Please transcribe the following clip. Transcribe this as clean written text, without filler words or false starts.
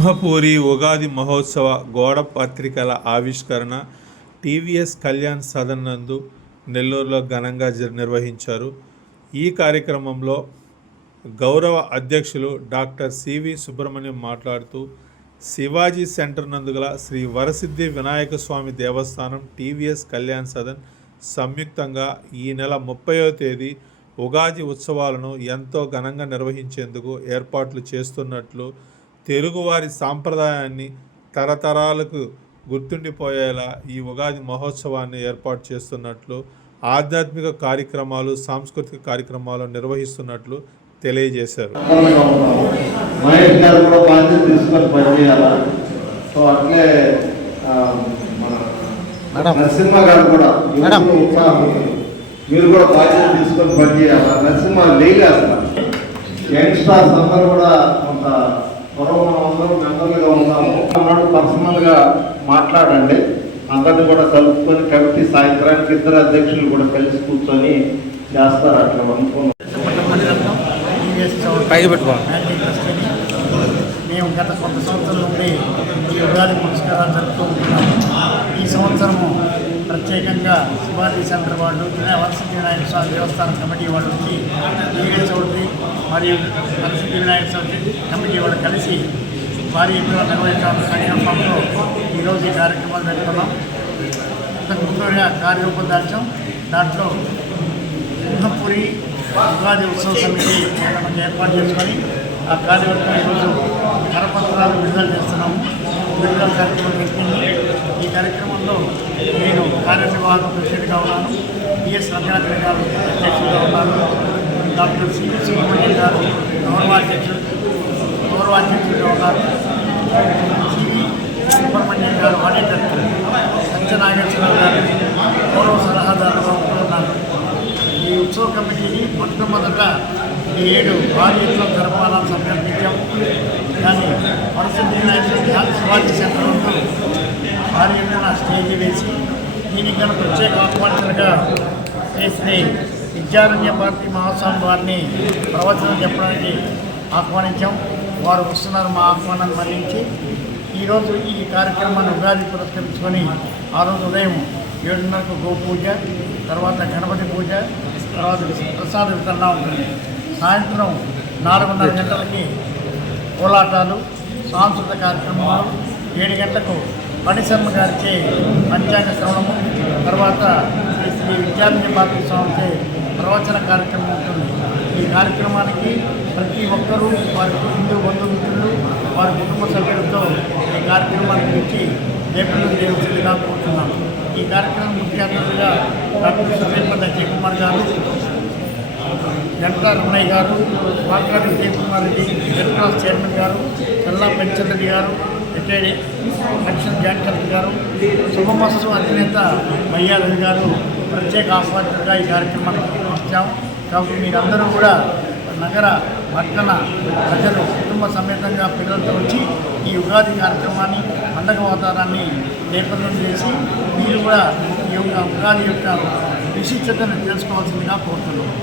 సింహపురి ఉగాది మహోత్సవ గోడ పత్రికల ఆవిష్కరణ టీవీఎస్ కళ్యాణ్ సదన్ నందు నెల్లూరులో ఘనంగా నిర్వహించారు. ఈ కార్యక్రమంలో గౌరవ అధ్యక్షులు డాక్టర్ సివి సుబ్రహ్మణ్యం మాట్లాడుతూ శివాజీ సెంటర్ నందుగల శ్రీ వరసిద్ధి వినాయక స్వామి దేవస్థానం టీవీఎస్ కళ్యాణ్ సదన్ సంయుక్తంగా ఈ నెల 30వ తేదీ ఉగాది ఉత్సవాలను ఎంతో ఘనంగా నిర్వహించేందుకు ఏర్పాట్లు చేస్తున్నట్లు, తెలుగువారి సాంప్రదాయాన్ని తరతరాలకు గుర్తుండిపోయేలా ఈ ఉగాది మహోత్సవాన్ని ఏర్పాటు చేస్తున్నట్లు, ఆధ్యాత్మిక కార్యక్రమాలు, సాంస్కృతిక కార్యక్రమాలు నిర్వహిస్తున్నట్లు తెలియజేశారు. మీరు కూడా బాధ్యత తీసుకొని పనిచేయాలా. నరసింహ లేగేస్తారు. యంగ్స్టర్స్ అందరూ కూడా కొంత మనం అందరూ మెంబర్లుగా ఉన్నాము. పర్సనల్గా మాట్లాడండి. అందరిని కూడా కలుపుకొని కమిటీ సాయంత్రానికి ఇద్దరు అధ్యక్షులు కూడా కలిసి కూర్చొని చేస్తారు. అట్లా అనుకున్నాం. మేము గత కొంత సంవత్సరాల నుండి ఈ ఉగాది పురస్కారాలు జరుపుతూ ఉంటున్నాము. ఈ సంవత్సరము ప్రత్యేకంగా శివాజీ సెంటర్ వాళ్ళు, వరసిద్ధి వినాయక స్వామి దేవస్థానం కమిటీ వాళ్ళు వచ్చి ఈగల్ చౌదరి మరియు వరసిద్ధి వినాయక చవితి కమిటీ వాళ్ళు కలిసి భారీ ఎత్తున నిర్వహించాలని సంకల్పంతో ఈరోజు ఈ కార్యక్రమాలు పెట్టుకున్నాం. ఇంతకు ముందుగా కార్యరూపదాల్చాం. దాంట్లో సింహపురి ఉగాది ఉత్సవ సమితి మనకు ఏర్పాటు చేసుకొని ఆ కార్యవర్గం ఈరోజు కరపత్రాలు విడుదల చేస్తున్నాము. విడుదల కార్యక్రమం జరిగింది. ఈ కార్యక్రమంలో నేను కార్యనిర్వాహక ప్రెసిడెంట్గా ఉన్నాను. బిఎస్ రంగారెడ్డి గారు అధ్యక్షులుగా ఉన్నారు. డాక్టర్ సివి సుబ్రహ్మణ్యం గారు గౌరవాధ్యక్షులుగా ఉన్నారు. సివి సుబ్రహ్మణ్యం గారు ఆడిటర్, సత్యనాగేశ్వరరావు గారు గౌరవ సలహాదారులుగా ఉంటున్నారు. ఈ ఉత్సవ కమిటీని మొట్టమొదట ఈ 7 భారీ ఎత్తున జరపాలని సంకల్పించాం. కానీ వరసిద్ధి వినాయక శివాజీ సెంటర్ నందు భారీ ఎత్తున స్టేజీ వేసి దీనికి గల ప్రత్యేక ఆహ్వానితులుగా శ్రీ విద్యారణ్య భారతి మహాస్వామి వారిని ప్రవచనం చెప్పడానికి ఆహ్వానించాం. వారు వస్తున్నారు. మా ఆహ్వానాన్ని మన్నించి ఈరోజు ఈ కార్యక్రమాన్ని ఉగాది పురస్కరించుకొని ఆ రోజు ఉదయం 7:30కు గోపూజ, తర్వాత గణపతి పూజ, తర్వాత ప్రసాద వితరణ ఉంటుంది. సాయంత్రం 4:30 గంటలకి కోలాటాలు, సాంస్కృతిక కార్యక్రమాలు, 7 గంటలకు పనిశర్మ గారిచే పంచాంగ శ్రవణము, తర్వాత శ్రీ విద్యార్థి భారతీ స్వామిచే ప్రవచన కార్యక్రమం ఉంటుంది. ఈ కార్యక్రమానికి ప్రతి ఒక్కరూ వారి హిందూ బంధుమిత్రులు, వారి కుటుంబ సభ్యులతో ఈ కార్యక్రమానికి వచ్చి నేపథ్యం చేయవలసిందిగా కోరుతున్నాను. ఈ కార్యక్రమం ముఖ్య అతిథులుగా డాక్టర్ సురేపల్లి అజయ్ కుమార్ గారు, జనతా రమణయ్య గారు, Vakati Vijayakumar Reddy, red cross chairman గారు, చల్లా పెంచరెడ్డి గారు, రిటైర్డ్ అడిషనల్ జాయింట్ కలెక్టర్ గారు, శుభమస్తు అధినేత మయ్యారెడ్డి గారు ప్రత్యేక ఆహ్వానితులుగా ఈ కార్యక్రమానికి వచ్చాము. కాబట్టి మీరందరూ కూడా నగర పట్టణ ప్రజలు కుటుంబ సమేతంగా పిల్లలతో వచ్చి ఈ ఉగాది కార్యక్రమాన్ని, పండగ వాతావరణాన్ని నేపథ్యం చేసి మీరు కూడా ఈ యొక్క ఉగాది యొక్క విశిష్టతను తెలుసుకోవాల్సిందిగా కోరుతున్నాను.